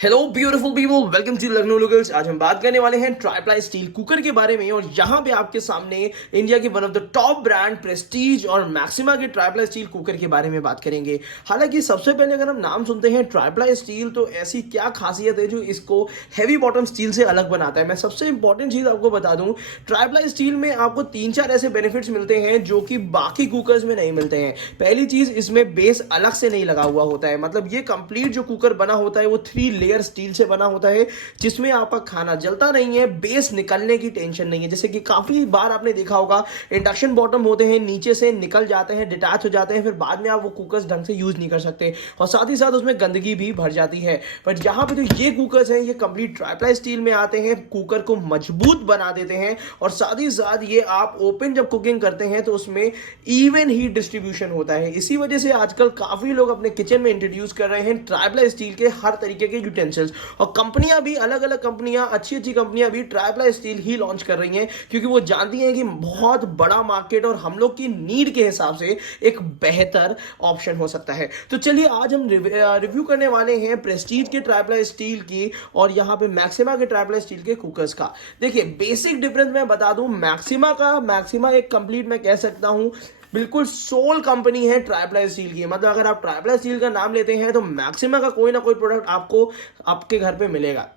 Hello beautiful people, welcome to Lucknow locals. आज हम बात करने वाले हैं ट्राइप्लाई स्टील कुकर के बारे में। और यहाँ पे आपके सामने इंडिया की one of the top brand Prestige और मैक्सिमा के ट्राइप्लाई स्टील कुकर के बारे में बात करेंगे। हालांकि सबसे पहले अगर हम नाम सुनते हैं ट्राइप्लाई स्टील, तो ऐसी क्या खासियत है जो इसको हैवी बॉटम स्टील से अलग बनाता है। मैं सबसे इंपॉर्टेंट चीज आपको बता दूं, ट्राइप्लाई स्टील में आपको 3-4 ऐसे बेनिफिट्स मिलते हैं जो कि बाकी कुकर्स में नहीं मिलते हैं। पहली चीज, इसमें बेस अलग से नहीं लगा हुआ होता है। मतलब ये कंप्लीट जो कुकर बना होता है वो 3 लेयर स्टील से बना होता है, जिसमें आपका खाना जलता नहीं है, बेस निकलने की टेंशन नहीं है। जैसे कि काफी बार आपने देखा होगा इंडक्शन बॉटम होते हैं, नीचे से निकल जाते हैं, डिटैच हो जाते हैं, फिर बाद में आप वो कुकर्स ढंग से यूज नहीं कर सकते और साथ ही साथ उसमें गंदगी भी भर जाती है। बट यहाँ पे जो ये कुकर्स हैं, ये कंप्लीट ट्राइप्लाई स्टील में आते हैं, कुकर को मजबूत बना देते हैं और साथ ही साथ ये आप ओपन जब कुकिंग करते हैं तो उसमें इवन हीट डिस्ट्रीब्यूशन होता है। इसी वजह से आजकल काफी लोग अपने किचन में इंट्रोड्यूस कर रहे हैं ट्राइप्लाई स्टील के हर तरीके के यूटेंसिल्स। और कंपनियां भी, अलग अलग कंपनियां, अच्छी अच्छी कंपनियां भी ट्राइप्लाई स्टील ही लॉन्च कर रही हैं, क्योंकि वो जानती हैं कि बहुत बड़ा मार्केट और हम लोग की नीड के हिसाब से एक बेहतर ऑप्शन हो सकता है। तो चलिए आज हम रिव्यू करने वाले हैं प्रेस्टीज के ट्राइप्लाई स्टील की और यहां पे मैक्सिमा के ट्राइप्लाई स्टील के कुकर्स का। देखिए बेसिक डिफरेंस मैं बता दूं, मैक्सिमा एक कंप्लीट मैं कह सकता हूं बिल्कुल सोल कंपनी है ट्राइप्लाई स्टील की। मतलब अगर आप ट्राइप्लाई स्टील का नाम लेते हैं तो मैक्सिमा का कोई ना कोई प्रोडक्ट आपको आपके घर पे मिलेगा।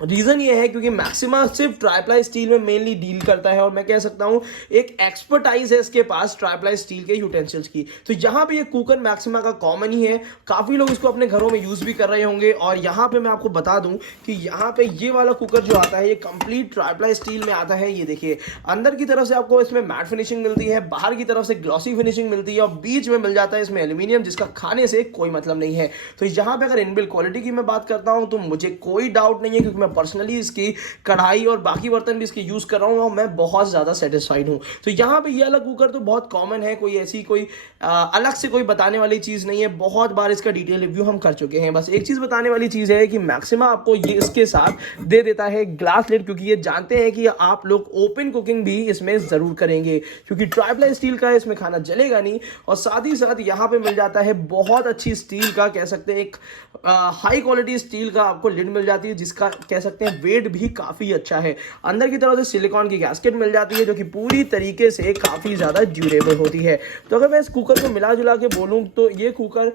रीजन ये है क्योंकि मैक्सिमा सिर्फ ट्राइप्लाई स्टील में मेनली डील करता है और मैं कह सकता हूं एक एक्सपर्टाइज है इसके पास ट्राइप्लाई स्टील के यूटेंसिल्स की। तो यहां पे ये कुकर मैक्सिमा का कॉमन ही है, काफी लोग इसको अपने घरों में यूज भी कर रहे होंगे। और यहां पे मैं आपको बता दूं कि यहां पे ये वाला कुकर जो आता है ये कंप्लीट ट्राइप्लाई स्टील में आता है। ये देखिए, अंदर की तरफ से आपको इसमें मैट फिनिशिंग मिलती है, बाहर की तरफ से ग्लॉसी फिनिशिंग मिलती है और बीच में मिल जाता है इसमें एल्यूमिनियम, जिसका खाने से कोई मतलब नहीं है। तो यहां पे अगर इनबिल्ट क्वालिटी की मैं बात करता हूं तो मुझे कोई डाउट नहीं है, क्योंकि मैं पर्सनली इसकी कढ़ाई और बाकी बर्तन भी इसके यूज कर रहा हूं और मैं बहुत ज्यादा सेटिस्फाइड हूं। तो यहां पे ये वाला कुकर तो बहुत कॉमन है, कोई ऐसी कोई अलग से कोई बताने वाली चीज नहीं है। बहुत बार इसका डिटेल रिव्यू हम कर चुके हैं। बस एक चीज बताने वाली चीज है कि मैक्सिमा आपको ये इसके साथ दे देता है ग्लास लिड, क्योंकि ये जानते हैं कि आप लोग ओपन कुकिंग भी इसमें जरूर करेंगे, क्योंकि ट्राइप्लाई स्टील का है, इसमें खाना जलेगा नहीं। और साथ ही साथ यहां पे मिल जाता है बहुत अच्छी स्टील का, कह सकते हैं एक हाई क्वालिटी स्टील का आपको लिड मिल जाती है, जिसका कह सकते हैं वेट भी काफी अच्छा है। अंदर की तरफ से सिलिकॉन की गैस्केट मिल जाती है जो कि पूरी तरीके से काफी ज्यादा ड्यूरेबल होती है। तो अगर मैं इस कुकर को मिला जुला के बोलूं तो ये कुकर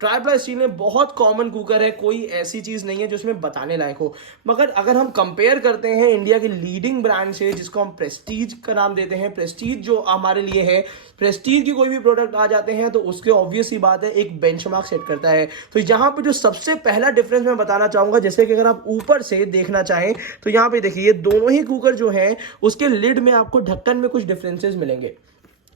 ट्राइप्लाई स्टील में बहुत कॉमन कुकर है, कोई ऐसी चीज नहीं है जो इसमें बताने लायक हो। मगर अगर हम कंपेयर करते हैं इंडिया के लीडिंग ब्रांड से, जिसको हम प्रेस्टीज का नाम देते हैं, प्रेस्टीज जो हमारे लिए है, प्रेस्टीज की कोई भी प्रोडक्ट आ जाते हैं तो उसके ऑब्वियस ही बात है एक बेंचमार्क सेट करता है। तो यहाँ पे जो सबसे पहला डिफरेंस मैं बताना चाहूंगा, जैसे कि अगर आप ऊपर से देखना चाहें तो यहाँ पे देखिए, ये दोनों ही कुकर जो हैं उसके लिड में आपको ढक्कन में कुछ डिफरेंसेस मिलेंगे।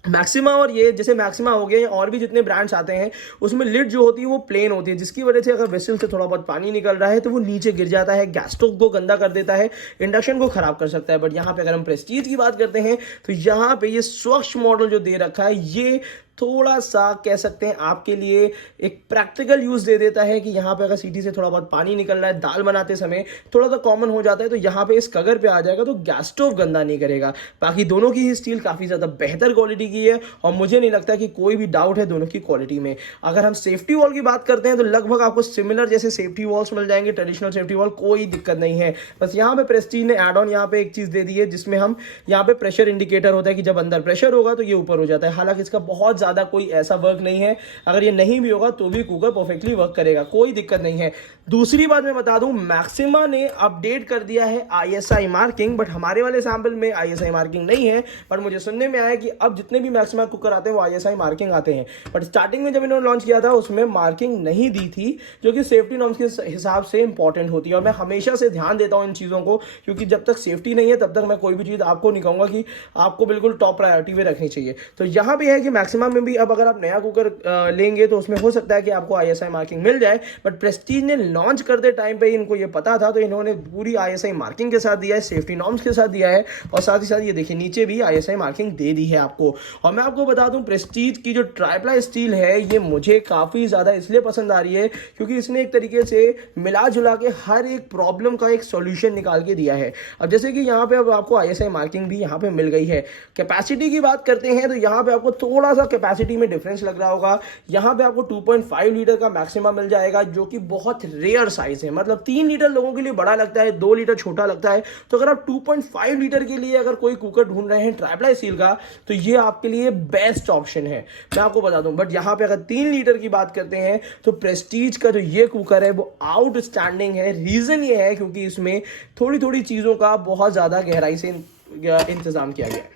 मैक्सिमा और ये, जैसे मैक्सिमा हो गया और भी जितने ब्रांड्स आते हैं उसमें लिड जो होती है वो प्लेन होती है, जिसकी वजह से अगर वेसल से थोड़ा बहुत पानी निकल रहा है तो वो नीचे गिर जाता है, गैस स्टोव को गंदा कर देता है, इंडक्शन को खराब कर सकता है। बट यहाँ पे अगर हम प्रेस्टीज की बात करते हैं तो यहाँ पे ये स्वच्छ मॉडल जो दे रखा है, ये थोड़ा सा कह सकते हैं आपके लिए एक प्रैक्टिकल यूज दे देता है कि यहाँ पे अगर सीटी से थोड़ा बहुत पानी निकल रहा है, दाल बनाते समय थोड़ा सा कॉमन हो जाता है, तो यहाँ पे इस कगर पे आ जाएगा तो गैस स्टोव गंदा नहीं करेगा। बाकी दोनों की ही स्टील काफी ज्यादा बेहतर क्वालिटी की है और मुझे नहीं लगता कि कोई भी डाउट है दोनों की क्वालिटी में। अगर हम सेफ्टी वॉल की बात करते हैं तो लगभग आपको सिमिलर जैसे सेफ्टी वॉल्स मिल जाएंगे, ट्रेडिशनल सेफ्टी वॉल, कोई दिक्कत नहीं है। बस यहाँ पे प्रेस्टीज ने एड ऑन यहाँ पे एक चीज दे दी है, जिसमें हम यहाँ पे प्रेशर इंडिकेटर होता है कि जब अंदर प्रेशर होगा तो ये ऊपर हो जाता है। हालांकि इसका बहुत ज्यादा कोई ऐसा वर्क नहीं है, अगर ये नहीं भी होगा तो भी कुकर परफेक्टली वर्क करेगा, कोई दिक्कत नहीं है। दूसरी बात मैं बता दूं, मैक्सिमा ने अपडेट कर दिया है आईएसआई मार्किंग, बट हमारे वाले सैंपल में आईएसआई मार्किंग नहीं है। बट मुझे सुनने में आया कि अब जितने भी मैक्सिमा कुकर आते हैं वो आईएसआई मार्किंग आते हैं। बट स्टार्टिंग में जब इन्होंने लॉन्च किया था उसमें मार्किंग नहीं दी थी, जो कि सेफ्टी नॉर्म्स के हिसाब से इंपॉर्टेंट होती है। और मैं हमेशा से ध्यान देता हूं इन चीजों को, क्योंकि जब तक सेफ्टी नहीं है तब तक मैं कोई भी चीज आपको नहीं कहूंगा कि आपको बिल्कुल टॉप प्रायोरिटी में रखनी चाहिए। तो यहां भी है कि मैक्सिमा में भी अब अगर आप नया कुकर लेंगे तो उसमें हो सकता है कि आपको आईएसआई मार्किंग मिल जाए। बट प्रेस्टीज ने लॉन्च करते टाइम पे इनको ये पता था, तो इन्होंने पूरी आईएसआई मार्किंग के साथ दिया है, सेफ्टी नॉर्म्स के साथ दिया है और साथ ही साथ ये देखिए नीचे भी आईएसआई मार्किंग दे दी है आपको। और मैं आपको बता दूं, प्रेस्टीज की जो ट्राइप्लाई स्टील है ये मुझे काफी ज्यादा इसलिए पसंद आ रही है क्योंकि इसने एक तरीके से मिला जुला के हर एक प्रॉब्लम का एक सॉल्यूशन निकाल के दिया है। अब जैसे कि यहाँ पे अब आपको आईएसआई मार्किंग भी यहाँ पे मिल गई है। कैपेसिटी की बात करते हैं तो यहाँ पे आपको थोड़ा सा कैपेसिटी में डिफरेंस लग रहा होगा। यहाँ पे आपको 2.5 लीटर का मैक्सिमा मिल जाएगा, जो कि बहुत रेयर साइज है। मतलब 3 लीटर लोगों के लिए बड़ा लगता है, 2 लीटर छोटा लगता है। तो अगर आप 2.5 लीटर के लिए अगर कोई कुकर ढूंढ रहे हैं ट्राइप्लाई स्टील का, तो ये आपके लिए बेस्ट ऑप्शन है, मैं आपको बता दूं। बट यहाँ पे अगर 3 लीटर की बात करते हैं तो प्रेस्टीज का जो ये कुकर है वो आउटस्टैंडिंग है। रीजन ये है क्योंकि इसमें थोड़ी थोड़ी चीजों का बहुत ज्यादा गहराई से इंतजाम किया गया है।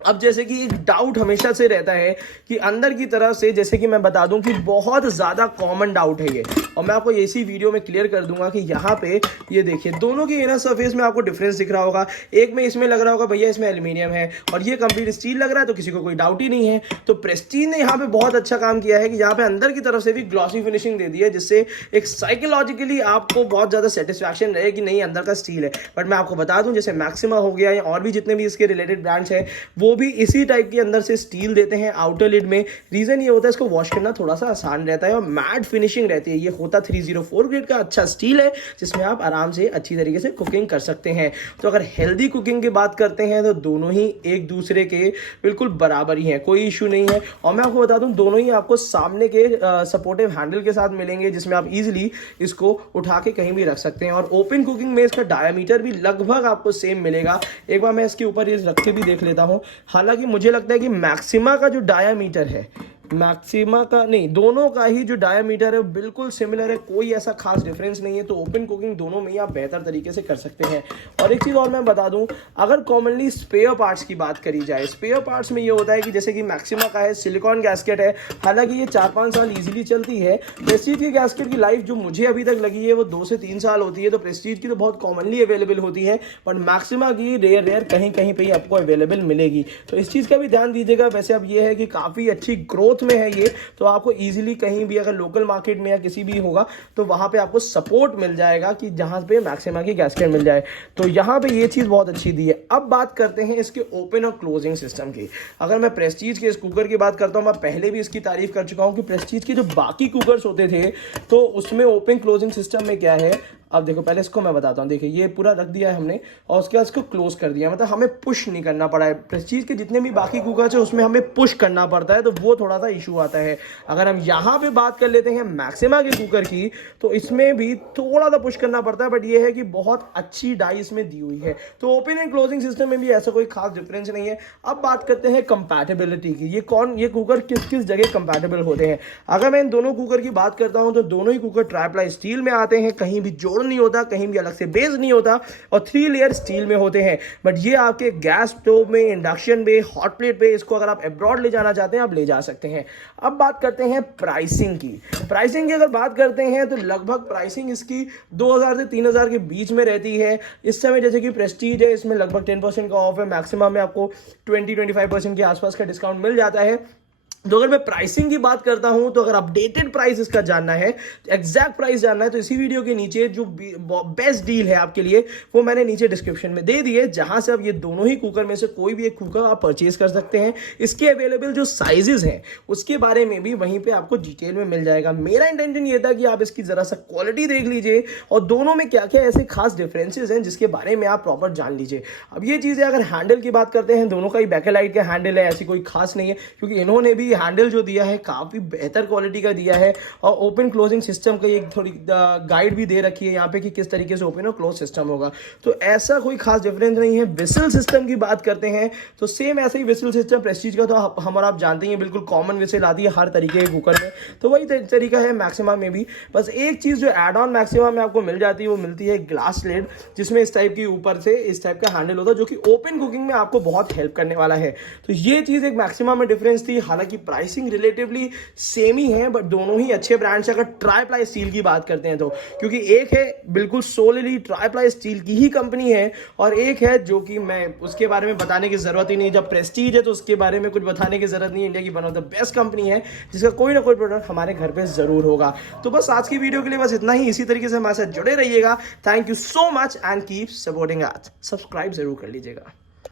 अब जैसे कि एक डाउट हमेशा से रहता है कि अंदर की तरफ से, जैसे कि मैं बता दूं कि बहुत ज़्यादा कॉमन डाउट है ये, और मैं आपको इसी वीडियो में क्लियर कर दूंगा कि यहाँ पे ये देखिए दोनों के इनर सरफेस में आपको डिफरेंस दिख रहा होगा। एक में इसमें लग रहा होगा भैया इसमें एल्यूमिनियम है और ये कंप्लीट स्टील लग रहा है, तो किसी को कोई डाउट ही नहीं है। तो प्रेस्टीज ने यहाँ पे बहुत अच्छा काम किया है कि यहाँ पे अंदर की तरफ से भी ग्लॉसी फिनिशिंग दे दी है, जिससे एक साइकोलॉजिकली आपको बहुत ज़्यादा सेटिस्फैक्शन रहे कि नहीं अंदर का स्टील है। बट मैं आपको बता दूं जैसे मैक्सिमा हो गया या और भी जितने भी इसके रिलेटेड ब्रांड्स हैं, वो भी इसी टाइप के अंदर से स्टील देते हैं आउटर लिड में। रीजन ये होता है इसको वॉश करना थोड़ा सा आसान रहता है और मैट फिनिशिंग रहती है। ये होता 304 ग्रेड का अच्छा स्टील है, जिसमें आप आराम से अच्छी तरीके से कुकिंग कर सकते हैं। तो अगर हेल्दी कुकिंग की बात करते हैं तो दोनों ही एक दूसरे के बिल्कुल बराबर ही हैं, कोई इशू नहीं है। और मैं आपको बता दूं दोनों ही आपको सामने के सपोर्टिव हैंडल के साथ मिलेंगे, जिसमें आप इजीली इसको उठा के कहीं भी रख सकते हैं। और ओपन कुकिंग में इसका डायमीटर भी लगभग आपको सेम मिलेगा। एक बार मैं इसके ऊपर ये रख के भी देख लेता हूं। हालांकि मुझे लगता है कि मैक्सिमा का जो डायामीटर है, मैक्सिमा का नहीं, दोनों का ही जो डायामीटर है बिल्कुल सिमिलर है, कोई ऐसा खास डिफरेंस नहीं है। तो ओपन कुकिंग दोनों में ही आप बेहतर तरीके से कर सकते हैं। और एक चीज़ और मैं बता दूं, अगर कॉमनली स्पेयर पार्ट्स की बात करी जाए, स्पेयर पार्ट्स में ये होता है कि जैसे कि मैक्सिमा का है सिलिकॉन गैस्केट है, हालांकि ये 4-5 साल ईजिली चलती है। प्रेस्टीज की गैस्केट की लाइफ जो मुझे अभी तक लगी है वो 2 से 3 साल होती है। तो प्रेस्टीज की तो बहुत कॉमनली अवेलेबल होती है, बट मैक्सिमा की रेयर कहीं कहीं पर ही आपको अवेलेबल मिलेगी। तो इस चीज़ का भी ध्यान दीजिएगा। वैसे अब ये है कि काफ़ी अच्छी ग्रोथ में है ये, तो आपको इजीली कहीं भी अगर लोकल मार्केट में या किसी भी होगा तो वहां पे आपको सपोर्ट मिल जाएगा कि जहां पे मैक्सिमा की गैस्केट मिल जाए। तो यहां पे ये चीज बहुत अच्छी दी है। अब बात करते हैं इसके ओपन और क्लोजिंग सिस्टम की। अगर मैं प्रेस्टीज के इस कुकर की बात करता हूं, मैं पहले भी इसकी तारीफ कर चुका हूं कि प्रेस्टीज के जो बाकी कुकर्स होते थे तो उसमें ओपन क्लोजिंग सिस्टम में क्या है। अब देखो पहले इसको मैं बताता हूँ। देखिए ये पूरा रख दिया है हमने और उसके बाद इसको क्लोज कर दिया, मतलब हमें पुश नहीं करना पड़ा है। प्रेस्टीज के जितने भी बाकी कुकर्स है उसमें हमें पुश करना पड़ता है, तो वो थोड़ा सा इशू आता है। अगर हम यहाँ पे बात कर लेते हैं मैक्सिमा के कुकर की, तो इसमें भी थोड़ा सा पुश करना पड़ता है, बट ये है कि बहुत अच्छी डाई इसमें दी हुई है। तो ओपन एंड क्लोजिंग सिस्टम में भी ऐसा कोई खास डिफरेंस नहीं है। अब बात करते हैं कंपैटिबिलिटी की। ये कुकर किस किस जगह कंपैटिबल होते हैं। अगर मैं इन दोनों कुकर की बात करता हूं तो दोनों ही कुकर ट्राइप्लाई स्टील में आते हैं, कहीं भी जोड़ नहीं होता, कहीं भी अलग से बेस नहीं होता, और 3 लेयर स्टील में होते हैं। बट ये आपके गैस स्टोव में, इंडक्शन में, हॉट प्लेट पे, इसको अगर आप अब्रॉड ले जाना चाहते हैं आप ले जा सकते हैं। अब बात करते हैं प्राइसिंग की। प्राइसिंग की अगर बात करते हैं तो लगभग प्राइसिंग इसकी 2000 से 3000 के बीच में रहती है इस समय। जैसे कि प्रेस्टीज है, इसमें लगभग 10% का ऑफ है, मैक्सिमम में आपको 20-25% के आसपास का डिस्काउंट मिल जाता है। तो अगर मैं प्राइसिंग की बात करता हूं तो अगर अपडेटेड प्राइस इसका जानना है, एग्जैक्ट प्राइस जानना है, तो इसी वीडियो के नीचे जो बेस्ट डील है आपके लिए वो मैंने नीचे डिस्क्रिप्शन में दे दी है, जहां से अब ये दोनों ही कुकर में से कोई भी एक कुकर आप परचेज कर सकते हैं। इसके अवेलेबल जो साइजेस हैं उसके बारे में भी वहीं पे आपको डिटेल में मिल जाएगा। मेरा इंटेंशन ये था कि आप इसकी जरा सा क्वालिटी देख लीजिए और दोनों में क्या क्या ऐसे खास डिफरेंसेस हैं जिसके बारे में आप प्रॉपर जान लीजिए। अब ये चीजें अगर हैंडल की बात करते हैं, दोनों का ही बैकेलाइट का हैंडल है, ऐसी कोई खास नहीं है, क्योंकि इन्होंने भी हैंडल जो दिया है काफी बेहतर क्वालिटी का दिया है। और ओपन क्लोजिंग सिस्टम का एक थोड़ी गाइड भी दे रखी है यहाँ पे कि किस तरीके से ओपन और क्लोज सिस्टम होगा। तो ऐसा कोई खास डिफरेंस नहीं है। विसल सिस्टम की बात करते हैं तो सेम ऐसे ही विसल सिस्टम प्रेस्टीज का तो हमारा आप जानते हैं बिल्कुल कॉमन विसल आती है हर तरीके के कुकर में, तो वही तरीका है मैक्सिमा में भी। बस एक चीज जो एड ऑन मैक्सिमा में आपको मिल जाती है वो मिलती है ग्लास लिड, जिसमें इस टाइप की ऊपर से इस टाइप का हैंडल होता है, जो कि ओपन कुकिंग में आपको बहुत हेल्प करने वाला है। तो ये चीज एक मैक्सिमा में डिफरेंस थी। हालांकि प्राइसिंग रिलेटिवली सेम ही है, बट दोनों ही अच्छे ब्रांड्स हैं अगर ट्राइप्लाई स्टील की बात करते हैं तो। क्योंकि एक है बिल्कुल सोलली ट्राइप्लाई स्टील की ही कंपनी है और एक है जो कि मैं उसके बारे में बताने की जरूरत ही नहीं। जब प्रेस्टीज है तो उसके बारे में कुछ बताने की जरूरत नहीं। इंडिया की one of the best company है जिसका कोई ना कोई प्रोडक्ट हमारे घर पे जरूर होगा। तो बस आज की वीडियो के लिए बस इतना ही। इसी तरीके से हमारे साथ जुड़े रहिएगा। Thank you so much and keep supporting us. Subscribe जरूर कर लीजिएगा।